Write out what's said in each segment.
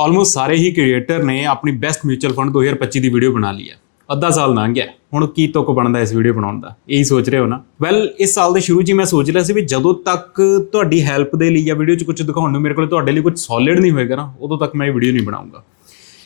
Almost ਸਾਰੇ ਹੀ creator ਨੇ ਆਪਣੀ ਬੈਸਟ ਮਿਊਚੁਅਲ ਫੰਡ 2025 ਦੀ ਵੀਡੀਓ ਬਣਾ ਲਈ ਹੈ। ਅੱਧਾ ਸਾਲ ਲੰਘ ਗਿਆ। ਹੁਣ ਕੀ ਤੁੱਕ ਬਣਦਾ ਇਸ ਵੀਡੀਓ ਬਣਾਉਣ ਦਾ? ਇਹੀ ਸੋਚ ਰਹੇ ਹੋ ਨਾ? ਵੈਲ ਇਸ ਸਾਲ ਦੇ ਸ਼ੁਰੂ 'ਚ ਹੀ ਮੈਂ ਸੋਚ ਰਿਹਾ ਸੀ ਵੀ ਜਦੋਂ ਤੱਕ ਤੁਹਾਡੀ ਹੈਲਪ ਦੇ ਲਈ ਜਾਂ ਵੀਡੀਓ 'ਚ ਕੁਝ ਦਿਖਾਉਣ ਨੂੰ ਮੇਰੇ ਕੋਲ ਤੁਹਾਡੇ ਲਈ ਕੁਝ ਸੋਲਿਡ ਨਹੀਂ ਹੋਏਗਾ ਨਾ, ਉਦੋਂ ਤੱਕ ਮੈਂ ਇਹ ਵੀਡੀਓ ਨਹੀਂ ਬਣਾਉਂਗਾ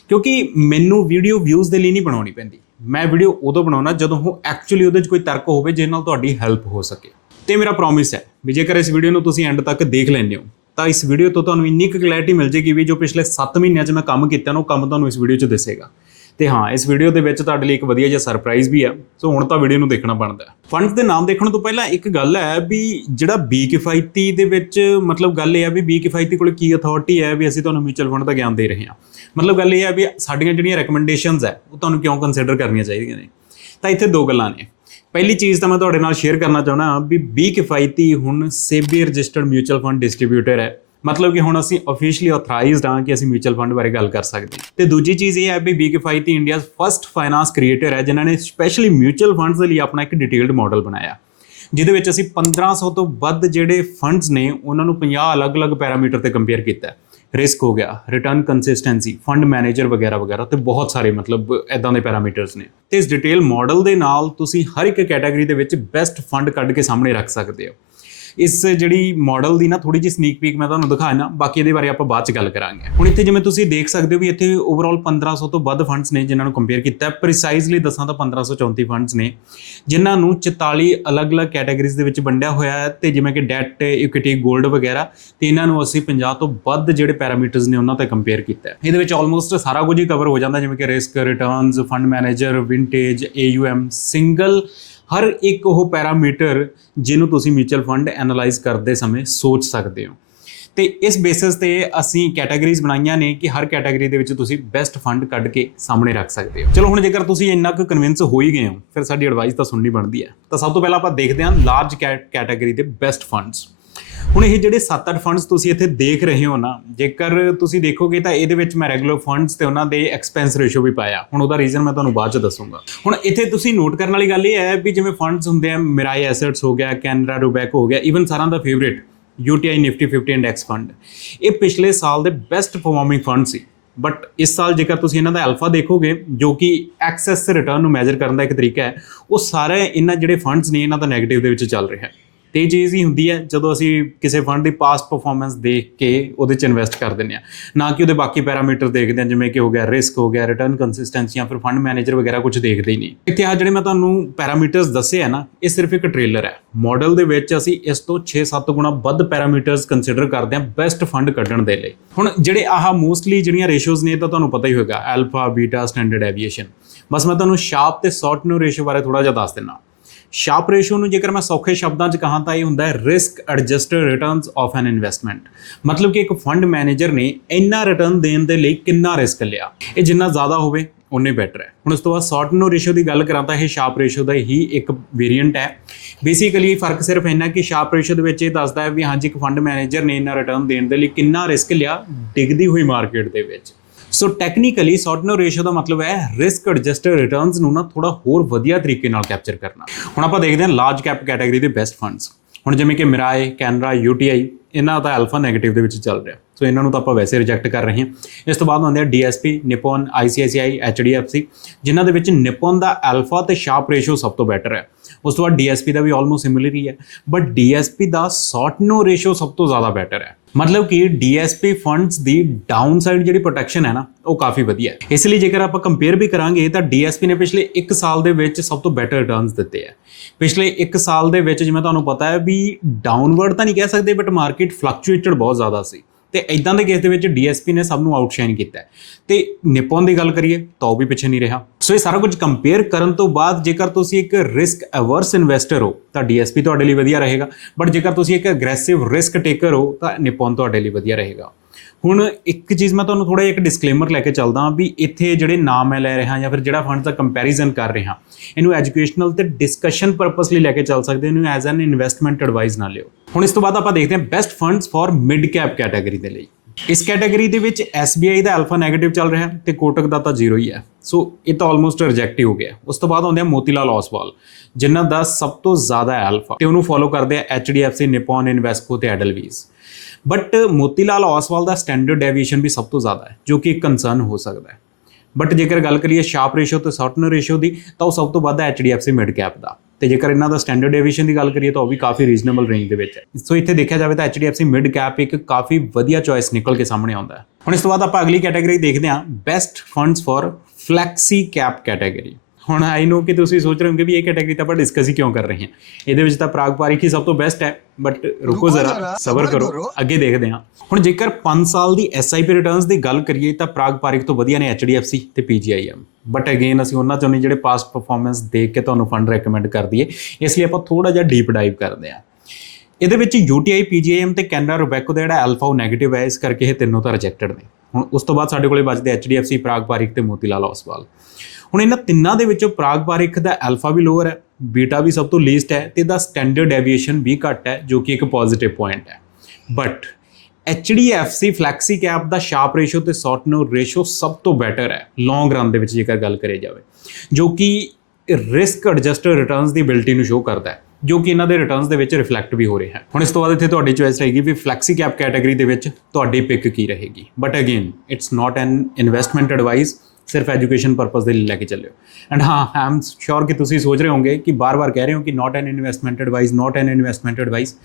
ਕਿਉਂਕਿ ਮੈਨੂੰ ਵੀਡੀਓ ਵਿਊਜ਼ ਦੇ ਲਈ ਨਹੀਂ ਬਣਾਉਣੀ ਪੈਂਦੀ। ਮੈਂ ਵੀਡੀਓ ਉਦੋਂ ਬਣਾਉਣਾ ਜਦੋਂ ਉਹ ਐਕਚੁਅਲੀ ਉਹਦੇ 'ਚ ਕੋਈ ਤਰਕ ਹੋਵੇ ਜਿਹਦੇ ਨਾਲ ਤੁਹਾਡੀ ਹੈਲਪ ਹੋ ਸਕੇ। ਤੇ ਮੇਰਾ ਪ੍ਰੋਮਿਸ ਹੈ ਵੀ ਜੇਕਰ ਇਸ ਵੀਡੀਓ ਨੂੰ ਤੁਸੀਂ ਐਂਡ ਤੱਕ ਦੇਖ ਲੈਂਦੇ ਹੋ ਤਾਂ ਇਸ ਵੀਡੀਓ ਤੋਂ ਤੁਹਾਨੂੰ ਇੰਨੀ ਕੁ ਕਲੈਰਿਟੀ ਮਿਲ ਜੇਗੀ ਵੀ ਜੋ ਪਿਛਲੇ 7 ਮਹੀਨਿਆਂ 'ਚ ਮੈਂ ਕੰਮ ਕੀਤਾ ਨਾ, ਉਹ ਕੰਮ ਤੁਹਾਨੂੰ ਇਸ ਵੀਡੀਓ 'ਚ ਦਿਸੇਗਾ। ਤੇ ਹਾਂ, ਇਸ ਵੀਡੀਓ ਦੇ ਵਿੱਚ ਤੁਹਾਡੇ ਲਈ ਇੱਕ ਵਧੀਆ ਜਿਹਾ ਸਰਪ੍ਰਾਈਜ਼ ਵੀ ਹੈ ਸੋ ਹੁਣ ਤਾਂ ਵੀਡੀਓ ਨੂੰ ਦੇਖਣਾ ਬਣਦਾ ਹੈ। ਫੰਡਸ ਦੇ ਨਾਮ ਦੇਖਣ ਤੋਂ ਪਹਿਲਾਂ ਇੱਕ ਗੱਲ ਹੈ ਵੀ ਜਿਹੜਾ ਬੀ ਕਿਫਾਇਤੀ ਦੇ ਵਿੱਚ ਮਤਲਬ ਗੱਲ ਇਹ ਹੈ ਵੀ ਬੀ ਕਿਫਾਇਤੀ ਕੋਲ ਕੀ ਅਥਾਰਟੀ ਹੈ ਵੀ ਅਸੀਂ ਤੁਹਾਨੂੰ ਮਿਊਚੁਅਲ ਫੰਡ ਦਾ ਗਿਆਨ ਦੇ ਰਹੇ ਹਾਂ। ਮਤਲਬ ਗੱਲ ਇਹ ਹੈ ਵੀ ਸਾਡੀਆਂ ਜਿਹੜੀਆਂ ਰეკਮੈਂਡੇਸ਼ਨਸ ਹੈ, ਉਹ ਤੁਹਾਨੂੰ ਕਿਉਂ ਕੰਸੀਡਰ ਕਰਨੀਆਂ ਚਾਹੀਦੀਆਂ ਨੇ? ਤਾਂ ਇੱਥੇ ਦੋ ਗੱਲਾਂ ਨੇ। ਪਹਿਲੀ ਚੀਜ਼ ਤਾਂ ਮੈਂ ਤੁਹਾਡੇ ਨਾਲ ਸ਼ੇਅਰ ਕਰਨਾ ਚਾਹੁੰਦਾ ਵੀ ਬੀ ਕਿਫਾਇਤੀ ਹੁਣ SEBI registered mutual fund distributor ਹੈ। ਮਤਲਬ ਕਿ ਹੁਣ ਅਸੀਂ ਅਫੀਸ਼ੀਅਲੀ ਆਥਰਾਈਜ਼ਡ ਹਾਂ ਕਿ ਅਸੀਂ ਮਿਊਚੁਅਲ ਫੰਡ ਬਾਰੇ ਗੱਲ ਕਰ ਸਕਦੇ ਹਾਂ। ਤੇ ਦੂਜੀ ਚੀਜ਼ ਇਹ ਹੈ ਵੀ be Kifayati India's first finance creator ਹੈ, ਜਿਨ੍ਹਾਂ ਨੇ ਸਪੈਸ਼ਲੀ ਮਿਊਚੁਅਲ ਫੰਡਸ ਦੇ ਲਈ ਆਪਣਾ ਇੱਕ ਡਿਟੇਲਡ ਮਾਡਲ ਬਣਾਇਆ। ਜਿਹਦੇ ਵਿੱਚ ਅਸੀਂ 1500 ਤੋਂ ਵੱਧ ਜਿਹੜੇ ਫੰਡਸ ਨੇ, ਉਹਨਾਂ ਨੂੰ 50 ਅਲੱਗ-ਅਲੱਗ ਪੈਰਾਮੀਟਰ ਤੇ ਕੰਪੇਅਰ ਕੀਤਾ ਰਿਸਕ ਹੋ ਗਿਆ ਰਿਟਰਨ ਕੰਸਿਸਟੈਂਸੀ ਫੰਡ ਮੈਨੇਜਰ ਵਗੈਰਾ ਵਗੈਰਾ ਤੇ ਬਹੁਤ ਸਾਰੇ ਮਤਲਬ ਐਦਾਂ ਦੇ ਪੈਰਾਮੀਟਰਸ ਨੇ। ਤੇ ਇਸ ਡਿਟੇਲ ਮਾਡਲ ਦੇ ਨਾਲ ਤੁਸੀਂ ਹਰ ਇੱਕ ਕੈਟਾਗਰੀ ਦੇ ਵਿੱਚ ਬੈਸਟ ਫੰਡ ਕੱਢ ਕੇ ਸਾਹਮਣੇ ਰੱਖ ਸਕਦੇ ਹੋ। ਇਸ ਜਿਹੜੀ ਮਾਡਲ ਦੀ ਨਾ ਥੋੜੀ ਜਿਹੀ ਸਨੀਕ ਪੀਕ ਮੈਂ ਤੁਹਾਨੂੰ ਦਿਖਾਣਾ, ਬਾਕੀ ਇਹਦੇ ਬਾਰੇ ਆਪਾਂ ਬਾਅਦ ਚ ਗੱਲ ਕਰਾਂਗੇ। ਹੁਣ ਇੱਥੇ ਜਿਵੇਂ ਤੁਸੀਂ ਦੇਖ ਸਕਦੇ ਹੋ ਵੀ ਇੱਥੇ ਓਵਰਆਲ 1500 ਤੋਂ ਵੱਧ ਫੰਡਸ ਨੇ ਜਿਨ੍ਹਾਂ ਨੂੰ ਕੰਪੇਅਰ ਕੀਤਾ ਹੈ। ਪ੍ਰੀਸਾਈਜ਼ਲੀ ਦੱਸਾਂ ਤਾਂ 1534 ਫੰਡਸ ਨੇ, ਜਿਨ੍ਹਾਂ ਨੂੰ 44 ਅਲੱਗ-ਅਲੱਗ ਕੈਟਾਗਰੀਜ਼ ਦੇ ਵਿੱਚ ਵੰਡਿਆ ਹੋਇਆ ਹੈ। ਤੇ ਜਿਵੇਂ ਕਿ ਡੈਟ ਇਕੁਇਟੀ 골ਡ ਵਗੈਰਾ, ਤੇ ਇਹਨਾਂ ਨੂੰ ਅਸੀਂ 50 ਤੋਂ ਵੱਧ ਜਿਹੜੇ ਪੈਰਾਮੀਟਰਸ ਨੇ ਉਹਨਾਂ ਤੇ ਕੰਪੇਅਰ ਕੀਤਾ ਹੈ। ਇਹਦੇ ਵਿੱਚ ਆਲਮੋਸਟ ਸਾਰਾ ਕੁਝ ਹੀ ਕਵਰ ਹੋ ਜਾਂਦਾ, ਜਿਵੇਂ ਕਿ risk returns fund manager vintage AUM single ਹਰ ਇੱਕ ਉਹ ਪੈਰਾਮੀਟਰ ਜਿਹਨੂੰ ਤੁਸੀਂ ਮਿਊਚੁਅਲ ਫੰਡ ਐਨਾਲਾਈਜ਼ ਕਰਦੇ ਸਮੇਂ ਸੋਚ ਸਕਦੇ ਹੋ। ਤੇ ਇਸ ਬੇਸਿਸ ਤੇ ਅਸੀਂ ਕੈਟਾਗਰੀਜ਼ ਬਣਾਈਆਂ ਨੇ ਕਿ ਹਰ ਕੈਟਾਗਰੀ ਦੇ ਵਿੱਚ ਤੁਸੀਂ ਬੈਸਟ ਫੰਡ ਕੱਢ ਕੇ ਸਾਹਮਣੇ ਰੱਖ ਸਕਦੇ ਹੋ। ਚਲੋ ਹੁਣ ਜੇਕਰ ਤੁਸੀਂ ਇੰਨਾ ਕੁ ਕਨਵਿੰਸ ਹੋ ਹੀ ਗਏ ਹੋ, ਫਿਰ ਸਾਡੀ ਐਡਵਾਈਸ ਤਾਂ ਸੁਣਨੀ ਬਣਦੀ ਹੈ। ਤਾਂ ਸਭ ਤੋਂ ਪਹਿਲਾਂ ਆਪਾਂ ਦੇਖਦੇ ਹਾਂ ਲਾਰਜ ਕੈਟਾਗਰੀ ਦੇ ਬੈਸਟ ਫੰਡਸ ਹੁਣ ਇਹ ਜਿਹੜੇ 7-8 ਫੰਡਸ ਤੁਸੀਂ ਇੱਥੇ ਦੇਖ ਰਹੇ ਹੋ ਨਾ, ਜੇਕਰ ਤੁਸੀਂ ਦੇਖੋਗੇ ਤਾਂ ਇਹਦੇ ਵਿੱਚ ਮੈਂ ਰੈਗੂਲਰ ਫੰਡਸ ਤੇ ਉਹਨਾਂ ਦੇ ਐਕਸਪੈਂਸ ਰੇਸ਼ੋ ਵੀ ਪਾਇਆ। ਹੁਣ ਉਹਦਾ ਰੀਜ਼ਨ ਮੈਂ ਤੁਹਾਨੂੰ ਬਾਅਦ ਚ ਦੱਸੂੰਗਾ। ਹੁਣ ਇੱਥੇ ਤੁਸੀਂ ਨੋਟ ਕਰਨ ਵਾਲੀ ਗੱਲ ਇਹ ਹੈ ਵੀ ਜਿਵੇਂ ਫੰਡਸ ਹੁੰਦੇ ਆ ਮਿਰਾਈ ਐਸੈਟਸ ਹੋ ਗਿਆ ਕੈਨਰਾ ਰੂਬੈਕ ਹੋ ਗਿਆ ਈਵਨ ਸਾਰਿਆਂ ਦਾ favourite UTI Nifty 50 index fund ਇਹ ਪਿਛਲੇ ਸਾਲ ਦੇ ਬੈਸਟ ਪਰਫਾਰਮਿੰਗ ਫੰਡ ਸੀ। ਬਟ ਇਸ ਸਾਲ ਜੇਕਰ ਤੁਸੀਂ ਇਹਨਾਂ ਦਾ ਅਲਫਾ ਦੇਖੋਗੇ, ਜੋ ਕਿ ਐਕਸੈਸ ਰਿਟਰਨ ਨੂੰ ਮੈਜ਼ਰ ਕਰਨ ਦਾ ਇੱਕ ਤਰੀਕਾ ਹੈ, ਉਹ ਸਾਰੇ ਇਹਨਾਂ ਜਿਹੜੇ ਫੰਡਸ ਨੇ, ਇਹਨਾਂ ਦਾ 네ਗੇਟਿਵ ਦੇ ਵਿੱਚ ਚੱਲ ਰਿਹਾ ਹੈ। ਤੇ ਇਹ ਚੀਜ਼ ਹੀ ਹੁੰਦੀ ਹੈ, ਜਦੋਂ ਅਸੀਂ ਕਿਸੇ ਫੰਡ ਦੀ ਪਾਸਟ ਪਰਫਾਰਮੈਂਸ ਦੇਖ ਕੇ ਉਹਦੇ ਚ ਇਨਵੈਸਟ ਕਰ ਦਿੰਦੇ ਆ ਨਾ ਕਿ ਉਹਦੇ ਬਾਕੀ ਪੈਰਾਮੀਟਰ ਦੇਖਦੇ ਆ ਜਿਵੇਂ ਕਿ ਹੋ ਗਿਆ ਰਿਸਕ ਹੋ ਗਿਆ ਰਿਟਰਨ ਕੰਸਿਸਟੈਂਸੀ ਜਾਂ ਫਿਰ ਫੰਡ ਮੈਨੇਜਰ ਵਗੈਰਾ ਕੁਝ ਦੇਖਦੇ ਹੀ ਨਹੀਂ। ਇੱਥੇ ਆ ਜਿਹੜੇ ਮੈਂ ਤੁਹਾਨੂੰ ਪੈਰਾਮੀਟਰਸ ਦੱਸੇ ਆ ਨਾ, ਇਹ ਸਿਰਫ ਇੱਕ ਟ੍ਰੇਲਰ ਹੈ। ਮਾਡਲ ਦੇ ਵਿੱਚ ਅਸੀਂ ਇਸ ਤੋਂ 6-7 ਗੁਣਾ ਵੱਧ ਪੈਰਾਮੀਟਰਸ ਕੰਸੀਡਰ ਕਰਦੇ ਹਾਂ ਬੈਸਟ ਫੰਡ ਕੱਢਣ ਦੇ ਲਈ। ਹੁਣ ਜਿਹੜੇ ਆਹ ਮੋਸਟਲੀ ਜਿਹੜੀਆਂ ਰੇਸ਼ੋਜ਼ ਨੇ, ਇਹ ਤਾਂ ਤੁਹਾਨੂੰ ਪਤਾ ਹੀ ਹੋਵੇਗਾ ਐਲਫਾ ਬੀਟਾ ਸਟੈਂਡਰਡ ਐਵੀਏਸ਼ਨ ਬਸ ਮੈਂ ਤੁਹਾਨੂੰ ਸ਼ਾਰਪ ਤੇ ਸ਼ਾਰਟ ਨੂੰ ਰੇਸ਼ੋ ਬਾਰੇ ਥੋੜਾ ਜਿਹਾ ਦੱਸ ਦਿੰਦਾ। ਸ਼ਾਰਪ ਰੇਸ਼ੋ ਨੂੰ ਜੇਕਰ ਮੈਂ ਸੌਖੇ ਸ਼ਬਦਾਂ 'ਚ ਕਹਾਂ ਤਾਂ ਇਹ ਹੁੰਦਾ ਹੈ risk adjusted returns of an investment ਮਤਲਬ ਕਿ ਇੱਕ ਫੰਡ ਮੈਨੇਜਰ ਨੇ ਇੰਨਾ ਰਿਟਰਨ ਦੇਣ ਦੇ ਲਈ ਕਿੰਨਾ ਰਿਸਕ ਲਿਆ। ਇਹ ਜਿੰਨਾ ਜ਼ਿਆਦਾ ਹੋਵੇ ਉਨੇ ਬੈਟਰ ਹੈ। ਹੁਣ ਉਸ ਤੋਂ ਬਾਅਦ ਸ਼ਾਰਟ ਨੋ ਰੇਸ਼ੋ ਦੀ ਗੱਲ ਕਰਾਂ ਤਾਂ ਇਹ ਸ਼ਾਰਪ ਰੇਸ਼ੋ ਦਾ ਹੀ ਇੱਕ ਵੇਰੀਐਂਟ ਹੈ। ਬੇਸਿਕਲੀ ਫ਼ਰਕ ਸਿਰਫ ਇੰਨਾ ਕਿ ਸ਼ਾਰਪ ਰੇਸ਼ੋ ਦੇ ਵਿੱਚ ਇਹ ਦੱਸਦਾ ਹੈ ਵੀ ਹਾਂਜੀ, ਇੱਕ ਫੰਡ ਮੈਨੇਜਰ ਨੇ ਇੰਨਾ ਰਿਟਰਨ ਦੇਣ ਦੇ ਲਈ ਕਿੰਨਾ ਰਿਸਕ ਲਿਆ, ਡਿੱਗਦੀ ਹੋਈ ਮਾਰਕੀਟ ਦੇ ਵਿੱਚ। ਸੋ ਟੈਕਨੀਕਲੀ ਸੌਟਨੋ ਰੇਸ਼ੋ ਦਾ ਮਤਲਬ ਹੈ ਰਿਸਕ ਐਡਜਸਟਡ ਰਿਟਰਨਸ ਨੂੰ ਨਾ ਥੋੜਾ ਹੋਰ ਵਧੀਆ ਤਰੀਕੇ ਨਾਲ ਕੈਪਚਰ ਕਰਨਾ। ਹੁਣ ਆਪਾਂ ਦੇਖਦੇ ਹਾਂ ਲਾਰਜ ਕੈਪ ਕੈਟਾਗਰੀ ਦੇ ਬੈਸਟ ਫੰਡਸ ਹੁਣ ਜਿਵੇਂ ਕਿ ਮਿਰਾਏ ਕੈਨਰਾ ਯੂਟੀਆਈ ਇਹਨਾਂ ਦਾ ਅਲਫਾ 네ਗੇਟਿਵ ਦੇ ਵਿੱਚ ਚੱਲ ਰਿਹਾ। ਸੋ ਇਹਨਾਂ ਨੂੰ ਤਾਂ ਆਪਾਂ ਵੈਸੇ ਰਿਜੈਕਟ ਕਰ ਰਹੇ ਹਾਂ। ਇਸ ਤੋਂ ਬਾਅਦ ਹੁੰਦੇ ਆ ਡੀਐਸਪੀ ਨਿਪਨ ਆਈਸੀਆਈਸੀਆਈ ਐਚਡੀਐਫਸੀ ਜਿਨ੍ਹਾਂ ਦੇ ਵਿੱਚ ਨਿਪਨ ਦਾ ਅਲਫਾ ਤੇ ਸ਼ਾਰਪ ਰੇਸ਼ੋ ਸਭ ਤੋਂ ਬੈਟਰ ਹੈ। ਉਸ ਤੋਂ ਬਾਅਦ ਡੀਐਸਪੀ ਦਾ ਵੀ ਆਲਮੋਸਟ ਸਿਮਿਲਰ ਹੀ ਹੈ। ਬਟ ਡੀਐਸਪੀ ਦਾ ਸੌਟਨੋ ਰੇਸ਼ੋ ਸਭ ਤੋਂ ਜ਼ਿਆਦਾ ਬੈਟਰ ਹੈ। ਮਤਲਬ ਕਿ ਡੀਐਸਪੀ ਫੰਡਸ ਦੀ ਡਾਊਨਸਾਈਡ ਜਿਹੜੀ ਪ੍ਰੋਟੈਕਸ਼ਨ ਹੈ ਨਾ, ਉਹ ਕਾਫੀ ਵਧੀਆ ਹੈ। ਇਸ ਲਈ ਜੇਕਰ ਆਪਾਂ ਕੰਪੇਅਰ ਵੀ ਕਰਾਂਗੇ, ਤਾਂ ਡੀਐਸਪੀ ਨੇ ਪਿਛਲੇ 1 ਸਾਲ ਦੇ ਵਿੱਚ ਸਭ ਤੋਂ ਬੈਟਰ ਰਿਟਰਨਸ ਦਿੱਤੇ ਹੈ। ਪਿਛਲੇ 1 ਸਾਲ ਦੇ ਵਿੱਚ ਜਿਵੇਂ ਤੁਹਾਨੂੰ ਪਤਾ ਹੈ ਵੀ ਡਾਊਨਵਰਡ ਤਾਂ ਨਹੀਂ ਕਹਿ ਸਕਦੇ ਬਟ ਮਾਰਕੀਟ ਫਲਕਚੁਏਟਡ ਬਹੁਤ ਜ਼ਿਆਦਾ ਸੀ। ਤੇ ਇਦਾਂ ਦੇ ਕੇਸ ਦੇ ਵਿੱਚ ਡੀਐਸਪੀ ਨੇ ਸਭ ਨੂੰ ਆਊਟਸ਼ਾਈਨ ਕੀਤਾ ਹੈ। ਤੇ ਨਿਪਨ ਦੀ ਗੱਲ ਕਰੀਏ, ਤਾਂ ਉਹ ਵੀ ਪਿੱਛੇ ਨਹੀਂ ਰਿਹਾ। ਸੋ ਇਹ ਸਾਰਾ ਕੁਝ ਕੰਪੇਅਰ ਕਰਨ ਤੋਂ ਬਾਅਦ ਜੇਕਰ ਤੁਸੀਂ ਇੱਕ ਰਿਸਕ ਅਵਰਸ ਇਨਵੈਸਟਰ ਹੋ, ਤਾਂ ਡੀਐਸਪੀ ਤੁਹਾਡੇ ਲਈ ਵਧੀਆ ਰਹੇਗਾ। ਬਟ ਜੇਕਰ ਤੁਸੀਂ ਇੱਕ ਅਗਰੈਸਿਵ ਰਿਸਕ ਟੇਕਰ ਹੋ, ਤਾਂ ਨਿਪਨ ਤੁਹਾਡੇ ਲਈ ਵਧੀਆ ਰਹੇਗਾ। ਹੁਣ ਇੱਕ ਚੀਜ਼ ਮੈਂ ਤੁਹਾਨੂੰ ਥੋੜਾ ਜਿਹਾ ਇੱਕ ਡਿਸਕਲੇਮਰ ਲੈ ਕੇ ਚੱਲਦਾ ਹਾਂ ਵੀ ਇੱਥੇ ਜਿਹੜੇ ਨਾਮ ਮੈਂ ਲੈ ਰਿਹਾ ਜਾਂ ਫਿਰ ਜਿਹੜਾ ਫੰਡ ਦਾ ਕੰਪੈਰੀਜ਼ਨ ਕਰ ਰਿਹਾ, ਇਹਨੂੰ ਐਜੂਕੇਸ਼ਨਲ ਤੇ ਡਿਸਕਸ਼ਨ ਪਰਪਸ ਲਈ ਲੈ ਕੇ ਚੱਲ ਸਕਦੇ ਇਹਨੂੰ ਐਜ਼ ਐਨ ਇਨਵੈਸਟਮੈਂਟ ਐਡਵਾਈਸ ਨਾ ਲਿਓ। ਹੁਣ ਇਸ ਤੋਂ ਬਾਅਦ ਆਪਾਂ ਦੇਖਦੇ ਹਾਂ best funds for mid cap category ਦੇ ਲਈ। ਇਸ ਕੈਟਾਗਰੀ ਦੇ ਵਿੱਚ SBI ਦਾ ਅਲਫਾ 네ਗੇਟਿਵ ਚੱਲ ਰਿਹਾ ਹੈ ਤੇ ਕੋਟਕ ਦਾ ਤਾਂ ਜ਼ੀਰੋ ਹੀ ਹੈ। ਸੋ ਇਹ ਤਾਂ ਆਲਮੋਸਟ ਰਿਜੈਕਟ ਹੀ ਹੋ ਗਿਆ। ਉਸ ਤੋਂ ਬਾਅਦ ਆਉਂਦੇ ਆ ਮੋਤੀਲਾਲ ਔਸਵਾਲ ਜਿਨ੍ਹਾਂ ਦਾ ਸਭ ਤੋਂ ਜ਼ਿਆਦਾ ਹੈ ਅਲਫਾ ਤੇ ਉਹਨੂੰ ਫੋਲੋ ਕਰਦੇ ਆ HDFC ਨਿਪਨ ਇਨਵੈਸਕੋ ਤੇ Edelweiss but Motilal Oswal ਦਾ ਸਟੈਂਡਰਡ ਡੈਵੀਏਸ਼ਨ ਵੀ ਸਭ ਤੋਂ ਜ਼ਿਆਦਾ ਹੈ, ਜੋ ਕਿ ਇੱਕ ਕੰਸਰਨ ਹੋ ਸਕਦਾ ਹੈ। ਬਟ ਜੇਕਰ ਗੱਲ ਕਰੀਏ ਸ਼ਾਰਪ ਰੇਸ਼ੋ ਤੇ ਸ਼ਾਰਟਨਰ ਰੇਸ਼ੋ ਦੀ, ਤਾਂ ਉਹ ਸਭ ਤੋਂ ਵੱਧ ਹੈ HDFC ਮਿਡ ਕੈਪ ਦਾ। ਤੇ ਜੇਕਰ ਇਹਨਾਂ ਦਾ ਸਟੈਂਡਰਡ ਡੇਵੀਏਸ਼ਨ ਦੀ ਗੱਲ ਕਰੀਏ, ਤਾਂ ਉਹ ਵੀ ਕਾਫੀ ਰੀਜ਼ਨੇਬਲ ਰੇਂਜ ਦੇ ਵਿੱਚ ਹੈ। ਸੋ ਇੱਥੇ ਦੇਖਿਆ ਜਾਵੇ ਤਾਂ HDFC ਮਿਡ ਕੈਪ ਇੱਕ ਕਾਫੀ ਵਧੀਆ ਚੋਇਸ ਨਿਕਲ ਕੇ ਸਾਹਮਣੇ ਆਉਂਦਾ ਹੈ। ਹੁਣ ਇਸ ਤੋਂ ਬਾਅਦ ਆਪਾਂ ਅਗਲੀ ਕੈਟਾਗਰੀ ਦੇਖਦੇ ਹਾਂ best funds for flexi cap category ਹੁਣ ਆਈ ਨੋ ਕਿ ਤੁਸੀਂ ਸੋਚ ਰਹੇ ਹੋਗੇ ਵੀ ਇਹ ਕੈਟਾਗਰੀ ਤਾਂ ਆਪਾਂ ਡਿਸਕਸ ਹੀ ਕਿਉਂ ਕਰ ਰਹੇ ਹਾਂ। ਇਹਦੇ ਵਿੱਚ ਤਾਂ ਪ੍ਰਾਗ ਪਾਰਿਖ ਹੀ ਸਭ ਤੋਂ ਬੈਸਟ ਹੈ ਬਟ ਰੁਕੋ ਜ਼ਰਾ ਸਬਰ ਕਰੋ ਅੱਗੇ ਦੇਖਦੇ ਹਾਂ। ਹੁਣ ਜੇਕਰ 5 ਸਾਲ ਦੀ ਐਸਆਈਪੀ ਰਿਟਰਨਸ ਦੀ ਗੱਲ ਕਰੀਏ ਤਾਂ ਪ੍ਰਾਗ ਪਾਰਿਖ ਤੋਂ ਵਧੀਆ ਨੇ ਐਚਡੀਐਫਸੀ ਤੇ ਪੀਜੀਆਈਐਮ ਬਟ ਅਗੇਨ ਅਸੀਂ ਉਹਨਾਂ ਚੋਂ ਜਿਹੜੇ ਪਾਸਟ ਪਰਫਾਰਮੈਂਸ ਦੇਖ ਕੇ ਤੁਹਾਨੂੰ ਫੰਡ ਰეკਮੈਂਡ ਕਰ ਦਈਏ ਇਸ ਲਈ ਆਪਾਂ ਥੋੜਾ ਜਿਹਾ ਡੀਪ ਡਾਈਵ ਕਰਦੇ ਹਾਂ। ਇਹਦੇ ਵਿੱਚ UTI PGIM ਤੇ ਕੈਨਰਾ ਰੋਬੈਕੋ ਦਾ ਜਿਹੜਾ ਐਲਫਾ ਉਹ ਨੈਗੇਟਿਵ ਹੈ ਇਸ ਕਰਕੇ ਇਹ ਤਿੰਨੋਂ ਤਾਂ ਰਿਜੈਕਟਡ ਨੇ। ਹੁਣ ਉਸ ਤੋਂ ਬਾਅਦ ਸਾਡੇ ਕੋਲੇ ਬਚਦੇ HDFC ਪ੍ਰਾਗ ਪਾਰਿਕ ਤੇ ਮੋਤੀਲਾਲ ਓਸਵਾਲ ਹੁਣ ਇਹਨਾਂ ਤਿੰਨਾਂ ਦੇ ਵਿੱਚੋਂ ਪ੍ਰਾਗ ਪਾਰਿਖ ਦਾ ਅਲਫਾ ਵੀ ਲੋਅਰ ਹੈ ਬੀਟਾ ਵੀ ਸਭ ਤੋਂ ਲੀਸਟ ਹੈ ਤੇ ਇਹਦਾ ਸਟੈਂਡਰਡ ਡੈਵੀਏਸ਼ਨ ਵੀ ਘੱਟ ਹੈ, ਜੋ ਕਿ ਇੱਕ ਪੋਜ਼ਿਟਿਵ ਪੁਆਇੰਟ ਹੈ। ਬਟ HDFC ਫਲੈਕਸੀ ਕੈਪ ਦਾ ਸ਼ਾਰਪ ਰੇਸ਼ੋ ਤੇ ਸ਼ਾਰਟਨਰ ਰੇਸ਼ੋ ਸਭ ਤੋਂ ਬੈਟਰ ਹੈ ਲੌਂਗ ਰਨ ਦੇ ਵਿੱਚ ਜੇਕਰ ਗੱਲ ਕਰੇ ਜਾਵੇ, ਜੋ ਕਿ ਰਿਸਕ ਐਡਜਸਟਡ ਰਿਟਰਨਸ ਦੀ ਐਬਿਲਿਟੀ ਨੂੰ ਸ਼ੋ ਕਰਦਾ ਹੈ, ਜੋ ਕਿ ਇਹਨਾਂ ਦੇ ਰਿਟਰਨਸ ਦੇ ਵਿੱਚ ਰਿਫਲੈਕਟ ਵੀ ਹੋ ਰਿਹਾ ਹੈ। ਹੁਣ ਇਸ ਤੋਂ ਬਾਅਦ ਇੱਥੇ ਤੁਹਾਡੀ ਚੋਇਸ ਰਹੇਗੀ ਵੀ ਫਲੈਕਸੀ ਕੈਪ ਕੈਟਾਗਰੀ ਦੇ ਵਿੱਚ ਤੁਹਾਡੀ ਪਿਕ ਕੀ ਰਹੇਗੀ। But again it's not an investment advice ਸਿਰਫ ਐਜੂਕੇਸ਼ਨ ਪਰਪਸ ਦੇ ਲਈ ਲੈ ਕੇ ਚੱਲਿਓ ਐਂਡ ਹਾਂ ਆਈ ਐਮ ਸ਼ੋਰ ਕਿ ਤੁਸੀਂ ਸੋਚ ਰਹੇ ਹੋਗੇ ਕਿ ਬਾਰ-ਬਾਰ ਕਹਿ ਰਹੇ ਹੋ ਕਿ not an investment advice not an investment advice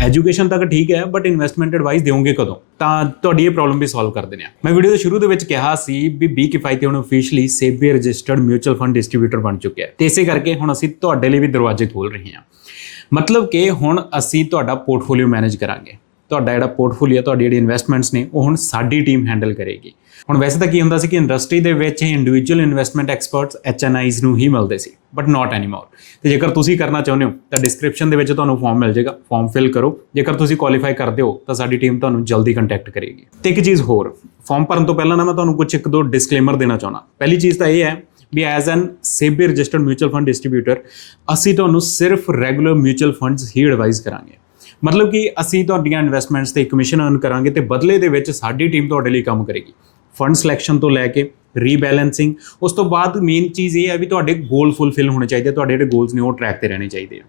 education ਤੱਕ ਠੀਕ ਹੈ ਬਟ ਇਨਵੈਸਟਮੈਂਟ ਐਡਵਾਈਸ ਦਿਓਗੇ ਕਦੋਂ? ਤਾਂ ਤੁਹਾਡੀ ਇਹ ਪ੍ਰੋਬਲਮ ਵੀ ਸੋਲਵ ਕਰ ਦਿੰਦੇ ਆ। ਮੈਂ ਵੀਡੀਓ ਦੇ ਸ਼ੁਰੂ ਦੇ ਵਿੱਚ ਕਿਹਾ ਸੀ ਵੀ ਬੀ ਕਿਫਾਇਤੀ ਹੁਣ officially SEBI registered mutual fund distributor ਬਣ ਚੁੱਕਿਆ ਹੈ। ਤੇ ਇਸੇ ਕਰਕੇ ਹੁਣ ਅਸੀਂ ਤੁਹਾਡੇ ਲਈ ਵੀ ਦਰਵਾਜ਼ੇ ਖੋਲ ਰਹੇ ਹਾਂ। ਮਤਲਬ ਕਿ ਹੁਣ ਅਸੀਂ ਤੁਹਾਡਾ ਪੋਰਟਫੋਲੀਓ ਮੈਨੇਜ ਕਰਾਂਗੇ। ਤੁਹਾਡਾ ਜਿਹੜਾ ਪੋਰਟਫੋਲੀਓ ਤੁਹਾਡੀ ਜਿਹੜੀ ਇਨਵੈਸਟਮੈਂਟਸ ਨੇ, ਉਹ ਹੁਣ ਸਾਡੀ ਟੀਮ ਹੈਂਡਲ ਕਰੇਗੀ। ਹੁਣ ਵੈਸੇ ਤਾਂ ਕੀ ਹੁੰਦਾ ਸੀ ਕਿ ਇੰਡਸਟਰੀ ਦੇ ਵਿੱਚ ਇੰਡੀਵਿਜੂਅਲ ਇਨਵੈਸਟਮੈਂਟ ਐਕਸਪਰਟਸ ਐਚਐਨਆਈਜ਼ ਨੂੰ ਹੀ ਮਿਲਦੇ ਸੀ ਬਟ ਨਾਟ ਐਨੀਮੋਰ ਤੇ ਜੇਕਰ ਤੁਸੀਂ ਕਰਨਾ ਚਾਹੁੰਦੇ ਹੋ, ਤਾਂ ਡਿਸਕ੍ਰਿਪਸ਼ਨ ਦੇ ਵਿੱਚ ਤੁਹਾਨੂੰ ਫਾਰਮ ਮਿਲ ਜਾਏਗਾ ਫਾਰਮ ਫਿਲ ਕਰੋ। ਜੇਕਰ ਤੁਸੀਂ ਕੁਆਲੀਫਾਈ ਕਰਦੇ ਹੋ, ਤਾਂ ਸਾਡੀ ਟੀਮ ਤੁਹਾਨੂੰ ਜਲਦੀ ਕੰਟੈਕਟ ਕਰੇਗੀ। ਤੇ ਇੱਕ ਚੀਜ਼ ਹੋਰ ਫਾਰਮ ਭਰਨ ਤੋਂ ਪਹਿਲਾਂ ਨਾ ਮੈਂ ਤੁਹਾਨੂੰ ਕੁਝ ਇੱਕ ਦੋ ਡਿਸਕਲੇਮਰ ਦੇਣਾ ਚਾਹੁੰਦਾ। ਪਹਿਲੀ ਚੀਜ਼ ਤਾਂ ਇਹ ਹੈ we as an SEBI registered mutual fund distributor ਅਸੀਂ ਤੁਹਾਨੂੰ ਸਿਰਫ ਰੈਗੂਲਰ ਮਿਊਚੁਅਲ ਫੰਡਸ ਹੀ ਐਡਵਾਈਸ ਕਰਾਂਗੇ। ਮਤਲਬ ਕਿ ਅਸੀਂ ਤੁਹਾਡੀਆਂ ਇਨਵੈਸਟਮੈਂਟਸ ਤੇ ਕਮਿਸ਼ਨ ਅਰਨ ਕਰਾਂਗੇ ਤੇ ਬਦਲੇ ਦੇ ਵਿੱਚ ਸਾਡੀ ਟੀਮ ਤੁਹਾਡੇ ਲਈ ਕੰਮ ਕਰੇਗੀ। ਫੰਡ ਸਿਲੈਕਸ਼ਨ ਤੋਂ ਲੈ ਕੇ ਰੀਬੈਲੈਂਸਿੰਗ ਉਸ ਤੋਂ ਬਾਅਦ ਮੇਨ ਚੀਜ਼ ਇਹ ਹੈ ਵੀ ਤੁਹਾਡੇ ਗੋਲ ਫੁੱਲਫਿਲ ਹੋਣੇ ਚਾਹੀਦੇ ਤੁਹਾਡੇ ਜਿਹੜੇ ਗੋਲਸ ਨੇ ਉਹ ਟਰੈਕ ਤੇ ਰਹਿਣੇ ਚਾਹੀਦੇ ਆ।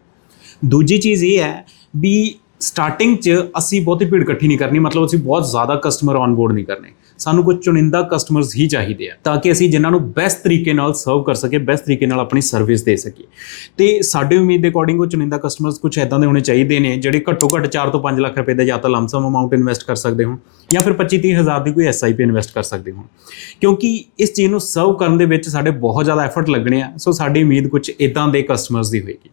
ਦੂਜੀ ਚੀਜ਼ ਇਹ ਹੈ ਵੀ ਸਟਾਰਟਿੰਗ 'ਚ ਅਸੀਂ ਬਹੁਤੀ ਭੀੜ ਇਕੱਠੀ ਨਹੀਂ ਕਰਨੀ, ਮਤਲਬ ਅਸੀਂ ਬਹੁਤ ਜ਼ਿਆਦਾ ਕਸਟਮਰ ਔਨਬੋਰਡ ਨਹੀਂ ਕਰਨੇ। ਸਾਨੂੰ ਕੁਝ ਚੁਣਿੰਦਾ ਕਸਟਮਰਸ ਹੀ ਚਾਹੀਦੇ ਆ, ਤਾਂ ਕਿ ਅਸੀਂ ਜਿਨ੍ਹਾਂ ਨੂੰ ਬੈਸਟ ਤਰੀਕੇ ਨਾਲ ਸਰਵ ਕਰ ਸਕੀਏ ਬੈਸਟ ਤਰੀਕੇ ਨਾਲ ਆਪਣੀ ਸਰਵਿਸ ਦੇ ਸਕੀਏ। ਤੇ ਸਾਡੇ ਉਮੀਦ ਦੇ ਅਕੋਰਡਿੰਗ ਉਹ ਚੁਣਿੰਦਾ ਕਸਟਮਰਸ ਕੁਝ ਐਦਾਂ ਦੇ ਹੋਣੇ ਚਾਹੀਦੇ ਨੇ, ਜਿਹੜੇ ਘੱਟੋ ਘੱਟ 4 ਤੋਂ 5 ਲੱਖ ਰੁਪਏ ਦਾ ਜਾਂ ਤਾਂ ਲੰਮਸਮ ਅਮਾਉਂਟ ਇਨਵੈਸਟ ਕਰ ਸਕਦੇ ਹੋ ਜਾਂ ਫਿਰ 25 30 ਹਜ਼ਾਰ ਦੀ ਕੋਈ ਐਸਆਈਪੀ ਇਨਵੈਸਟ ਕਰ ਸਕਦੇ ਹੋ ਕਿਉਂਕਿ ਇਸ ਚੀਜ਼ ਨੂੰ ਸਰਵ ਕਰਨ ਦੇ ਵਿੱਚ ਸਾਡੇ ਬਹੁਤ ਜ਼ਿਆਦਾ ਐਫਰਟ ਲੱਗਣੇ ਆ, ਸੋ ਸਾਡੀ ਉਮੀਦ ਕੁਝ ਇਦਾਂ ਦੇ ਕਸਟਮਰਸ ਦੀ ਹੋਏਗੀ।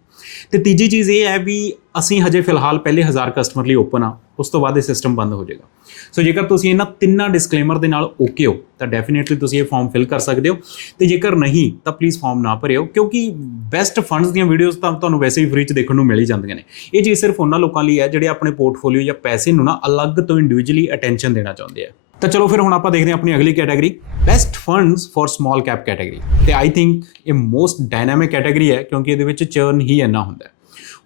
ਤੇ ਤੀਜੀ ਚੀਜ਼ ਇਹ ਹੈ ਵੀ ਅਸੀਂ ਹਜੇ ਫਿਲਹਾਲ ਪਹਿਲੇ 1000 ਕਸਟਮਰ ਲਈ ਓਪਨ ਆ, ਉਸ ਤੋਂ ਬਾਅਦ ਇਹ ਸਿਸਟਮ ਬੰਦ ਹੋ ਜਾਏਗਾ। ਸੋ ਜੇਕਰ ਤੁਸੀਂ ਇਹਨਾਂ ਤਿੰਨਾਂ ਡਿਸਕਲੇਮਰ ਦੇ ਨਾਲ ਓਕੇ ਹੋ, ਤਾਂ ਡੈਫੀਨਿਟਲੀ ਤੁਸੀਂ ਇਹ ਫਾਰਮ ਫਿਲ ਕਰ ਸਕਦੇ ਹੋ। ਤੇ ਜੇਕਰ ਨਹੀਂ, ਤਾਂ ਪਲੀਜ਼ ਫਾਰਮ ਨਾ ਭਰਿਓ, ਕਿਉਂਕਿ ਬੈਸਟ ਫੰਡਸ ਦੀਆਂ ਵੀਡੀਓਜ਼ ਤਾਂ ਤੁਹਾਨੂੰ ਵੈਸੇ ਹੀ ਫ੍ਰੀ ਚ ਦੇਖਣ ਨੂੰ ਮਿਲ ਹੀ ਜਾਂਦੀਆਂ ਨੇ। ਇਹ ਚੀਜ਼ ਸਿਰਫ ਉਹਨਾਂ ਲੋਕਾਂ ਲਈ ਹੈ ਜਿਹੜੇ ਆਪਣੇ ਪੋਰਟਫੋਲੀਓ ਜਾਂ ਪੈਸੇ ਨੂੰ ਨਾ ਅਲੱਗ ਤੋਂ ਇੰਡੀਵਿਜੂਅਲੀ ਅਟੈਂਸ਼ਨ ਦੇਣਾ ਚਾਹੁੰਦੇ ਆ। ਤਾਂ ਚਲੋ ਫਿਰ ਹੁਣ ਆਪਾਂ ਦੇਖਦੇ ਹਾਂ ਆਪਣੀ ਅਗਲੀ category best funds for small cap category ਤੇ ਆਈ ਥਿੰਕ ਇਹ ਮੋਸਟ ਡਾਇਨਾਮਿਕ ਕੈਟਾਗਰੀ ਹੈ, ਕਿਉਂਕਿ ਇਹਦੇ ਵਿੱਚ ਚਰਨ ਹੀ ਇੰਨਾ ਹੁੰਦਾ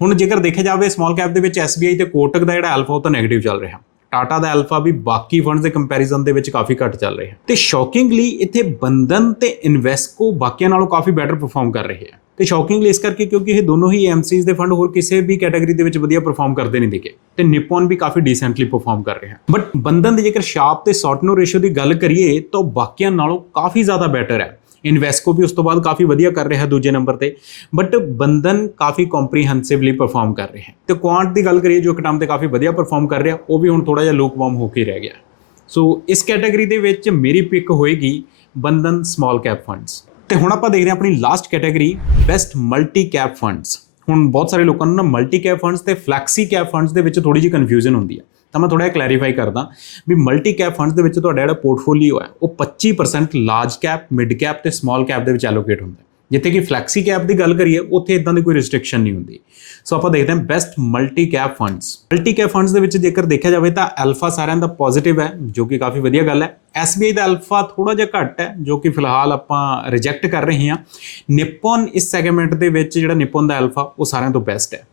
ਹੁਣ ਜੇਕਰ ਦੇਖਿਆ ਜਾਵੇ ਸਮਾਲ ਕੈਪ ਦੇ ਵਿੱਚ SBI ਤੇ ਕੋਟਕ ਦਾ ਜਿਹੜਾ ਅਲਫਾ ਉਹ ਤਾਂ 네ਗੇਟਿਵ ਚੱਲ ਰਿਹਾ। ਟਾਟਾ ਦਾ ਅਲਫਾ ਵੀ ਬਾਕੀ ਫੰਡਸ ਦੇ ਕੰਪੈਰੀਜ਼ਨ ਦੇ ਵਿੱਚ ਕਾਫੀ ਘੱਟ ਚੱਲ ਰਿਹਾ। ਤੇ ਸ਼ੌਕਿੰਗਲੀ ਇੱਥੇ ਬੰਧਨ ਤੇ ਇਨਵੈਸਕੋ ਬਾਕੀਆਂ ਨਾਲੋਂ ਕਾਫੀ ਬੈਟਰ ਪਰਫਾਰਮ ਕਰ ਰਹੇ ਆ ਤੇ ਸ਼ੌਕਿੰਗਲੀ ਇਸ ਕਰਕੇ ਕਿਉਂਕਿ ਇਹ ਦੋਨੋਂ ਹੀ ਐਮਸੀਜ਼ ਦੇ ਫੰਡ ਹੋਰ ਕਿਸੇ ਵੀ ਕੈਟਾਗਰੀ ਦੇ ਵਿੱਚ ਵਧੀਆ ਪਰਫਾਰਮ ਕਰਦੇ ਨਹੀਂ ਦਿਖੇ ਤੇ ਨਿਪਨ ਵੀ ਕਾਫੀ ਡੀਸੈਂਟਲੀ ਪਰਫਾਰਮ ਕਰ ਰਿਹਾ। ਬਟ ਬੰਧਨ ਦੀ ਜੇਕਰ ਸ਼ਾਰਪ ਤੇ ਸ਼ਾਰਟਨੋ ਰੇਸ਼ੋ ਦੀ ਗੱਲ ਕਰੀਏ ਤਾਂ ਬਾਕੀਆਂ ਨਾਲੋਂ ਕਾਫੀ ਜ਼ਿਆਦਾ ਬੈਟਰ ਹੈ। ਇਨਵੈਸਕੋ ਵੀ ਉਸ ਤੋਂ ਬਾਅਦ ਕਾਫੀ ਵਧੀਆ ਕਰ ਰਿਹਾ ਦੂਜੇ ਨੰਬਰ ਤੇ। ਬਟ ਬੰਧਨ ਕਾਫੀ ਕੰਪਰੀਹੈਂਸਿਵਲੀ ਪਰਫਾਰਮ ਕਰ ਰਿਹਾ ਤੇ ਕੁਆਂਟ ਦੀ ਗੱਲ ਕਰੀਏ ਜੋ ਇੱਕ ਟਾਈਮ ਤੇ ਕਾਫੀ ਵਧੀਆ ਪਰਫਾਰਮ ਕਰ ਰਿਹਾ, ਉਹ ਵੀ ਹੁਣ ਥੋੜਾ ਜਿਹਾ ਲੂਕਵਾਰਮ ਹੋ ਕੇ ਰਹਿ ਗਿਆ। ਸੋ ਇਸ ਕੈਟਾਗਰੀ ਦੇ ਵਿੱਚ ਮੇਰੀ ਪਿਕ ਹੋਏਗੀ ਬੰਧਨ ਸਮਾਲ ਕੈਪ ਫੰਡਸ ਤੇ ਹੁਣ ਆਪਾਂ ਦੇਖਦੇ ਹਾਂ ਆਪਣੀ last category best multi cap funds ਹੁਣ ਬਹੁਤ ਸਾਰੇ ਲੋਕਾਂ ਨੂੰ ਨਾ ਮਲਟੀ ਕੈਪ ਫੰਡਸ ਤੇ ਫਲੈਕਸੀ ਕੈਪ ਫੰਡਸ ਦੇ ਵਿੱਚ ਥੋੜੀ ਜਿਹੀ ਕਨਫਿਊਜ਼ਨ ਹੁੰਦੀ ਹੈ ਤਾਂ ਮੈਂ ਥੋੜਾ ਜਿਹਾ ਕਲੈਰੀਫਾਈ ਕਰਦਾ ਵੀ ਮਲਟੀ ਕੈਪ ਫੰਡਸ ਦੇ ਵਿੱਚ ਤੁਹਾਡਾ ਜਿਹੜਾ ਪੋਰਟਫੋਲੀਓ ਹੈ, ਉਹ 25% ਲਾਰਜ ਕੈਪ ਮਿਡ ਕੈਪ ਤੇ ਸਮਾਲ ਕੈਪ ਦੇ ਵਿੱਚ ਐਲੋਕੇਟ ਹੁੰਦਾ ਹੈ। ਜਿੱਥੇ ਕਿ ਫਲੈਕਸੀ ਕੈਪ ਦੀ ਗੱਲ ਕਰੀਏ, ਉੱਥੇ ਇਦਾਂ ਦੀ ਕੋਈ ਰੈਸਟ੍ਰਿਕਸ਼ਨ ਨਹੀਂ ਹੁੰਦੀ। ਸੋ ਆਪਾਂ ਦੇਖਦੇ ਹਾਂ best multi cap funds multi cap funds ਦੇ ਵਿੱਚ ਜੇਕਰ ਦੇਖਿਆ ਜਾਵੇ ਤਾਂ ਅਲਫਾ ਸਾਰਿਆਂ ਦਾ ਪੋਜ਼ਿਟਿਵ ਹੈ, ਜੋ ਕਿ ਕਾਫੀ ਵਧੀਆ ਗੱਲ ਹੈ। SBI ਦਾ ਅਲਫਾ ਥੋੜਾ ਜਿਹਾ ਘੱਟ ਹੈ, ਜੋ ਕਿ ਫਿਲਹਾਲ ਆਪਾਂ ਰਿਜੈਕਟ ਕਰ ਰਹੇ ਹਾਂ। ਨਿਪਨ ਇਸ ਸੈਗਮੈਂਟ ਦੇ ਵਿੱਚ ਜਿਹੜਾ ਨਿਪਨ ਦਾ ਅਲਫਾ ਉਹ ਸਾਰਿਆਂ ਤੋਂ ਬੈਸਟ ਹੈ।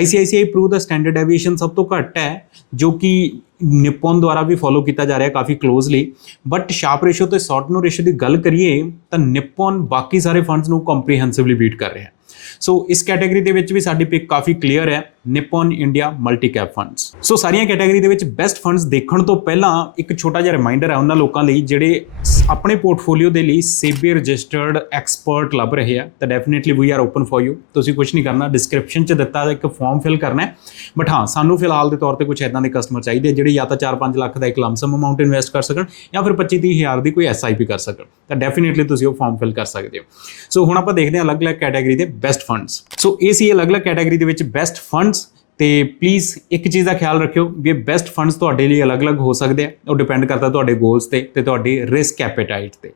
ICICI ਪ੍ਰੋ ਦਾ ਸਟੈਂਡਰਡ ਡੈਵੀਏਸ਼ਨ ਸਭ ਤੋਂ ਘੱਟ ਹੈ, ਜੋ ਕਿ ਨਿਪਨ ਦੁਆਰਾ ਵੀ ਫੋਲੋ ਕੀਤਾ ਜਾ ਰਿਹਾ ਕਾਫੀ ਕਲੋਜ਼ਲੀ ਬਟ ਸ਼ਾਰਪ ਰੇਸ਼ੋ ਤੇ ਸ਼ਾਰਟਨੋ ਰੇਸ਼ੋ ਦੀ ਗੱਲ ਕਰੀਏ ਤਾਂ ਨਿਪਨ ਬਾਕੀ ਸਾਰੇ ਫੰਡਸ ਨੂੰ ਕੰਪਰੀਹੈਂਸਿਵਲੀ ਬੀਟ ਕਰ ਰਿਹਾ ਹੈ। ਸੋ ਇਸ ਕੈਟਾਗਰੀ ਦੇ ਵਿੱਚ ਵੀ ਸਾਡੀ ਪਿਕ ਕਾਫੀ ਕਲੀਅਰ ਹੈ Nippon India multi cap funds so ਸਾਰੀਆਂ ਕੈਟਾਗਰੀ ਦੇ ਵਿੱਚ ਬੈਸਟ ਫੰਡਸ ਦੇਖਣ ਤੋਂ ਪਹਿਲਾਂ ਇੱਕ ਛੋਟਾ ਜਿਹਾ ਰਿਮਾਈਂਡਰ ਹੈ ਉਹਨਾਂ ਲੋਕਾਂ ਲਈ ਜਿਹੜੇ ਆਪਣੇ ਪੋਰਟਫੋਲੀਓ ਦੇ ਲਈ ਸੇਬੀ ਰਜਿਸਟਰਡ ਐਕਸਪਰਟ ਲੱਭ ਰਹੇ ਆ, ਤਾਂ definitely we are open for you ਤੁਸੀਂ ਕੁਝ ਨਹੀਂ ਕਰਨਾ ਡਿਸਕ੍ਰਿਪਸ਼ਨ 'ਚ ਦਿੱਤਾ ਇੱਕ ਫਾਰਮ ਫਿਲ ਕਰਨਾ ਹੈ। ਬਟ ਹਾਂ, ਸਾਨੂੰ ਫਿਲਹਾਲ ਦੇ ਤੌਰ ਤੇ ਕੁਝ ਇਦਾਂ ਦੇ ਕਸਟਮਰ ਚਾਹੀਦੇ ਆ, ਜਿਹੜੇ ਜਾਂ ਤਾਂ 4-5 ਲੱਖ ਦਾ ਇੱਕ ਲੰਮਸਮ ਅਮਾਉਂਟ ਇਨਵੈਸਟ ਕਰ ਸਕਣ, ਜਾਂ ਫਿਰ 25-30 ਹਜ਼ਾਰ ਦੀ ਕੋਈ ਐਸਆਈਪੀ ਕਰ ਸਕਣ। ਤਾਂ ਡੈਫੀਨਿਟਲੀ ਤੁਸੀਂ ਉਹ ਫਾਰਮ ਫਿਲ ਕਰ ਸਕਦੇ ਹੋ। ਸੋ ਹੁਣ ਆਪਾਂ ਦੇਖਦੇ ਹਾਂ ਅਲੱਗ-ਅਲੱਗ ਕੈਟਾਗਰੀ ਦੇ ਬੈਸਟ ਫੰਡਸ ਸੋ ਇਹ ਸੀ ਅਲੱਗ-ਅਲੱਗ ਕੈਟਾਗਰੀ ਦੇ ਵਿੱਚ ਬੈਸਟ ਫੰਡਸ ਤੇ ਪਲੀਜ਼ ਇੱਕ ਚੀਜ਼ ਦਾ ਖਿਆਲ ਰੱਖਿਓ ਵੀ ਇਹ ਬੈਸਟ ਫੰਡਸ ਤੁਹਾਡੇ ਲਈ ਅਲੱਗ-ਅਲੱਗ ਹੋ ਸਕਦੇ ਆ। ਉਹ ਡਿਪੈਂਡ ਕਰਦਾ ਤੁਹਾਡੇ ਗੋਲਸ ਤੇ ਤੇ ਤੁਹਾਡੀ ਰਿਸਕ ਐਪੀਟਾਈਟ ਤੇ।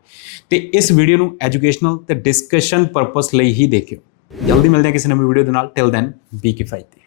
ਤੇ ਇਸ ਵੀਡੀਓ ਨੂੰ ਐਜੂਕੇਸ਼ਨਲ ਤੇ ਡਿਸਕਸ਼ਨ ਪਰਪਸ ਲਈ ਹੀ ਦੇਖਿਓ। ਜਲਦੀ ਮਿਲਦੇ ਹਾਂ ਕਿਸੇ ਨਵੀਂ ਵੀਡੀਓ ਦੇ ਨਾਲ। ਟਿਲ ਦੈਨ ਬੀ ਕਿਫਾਇਤੀ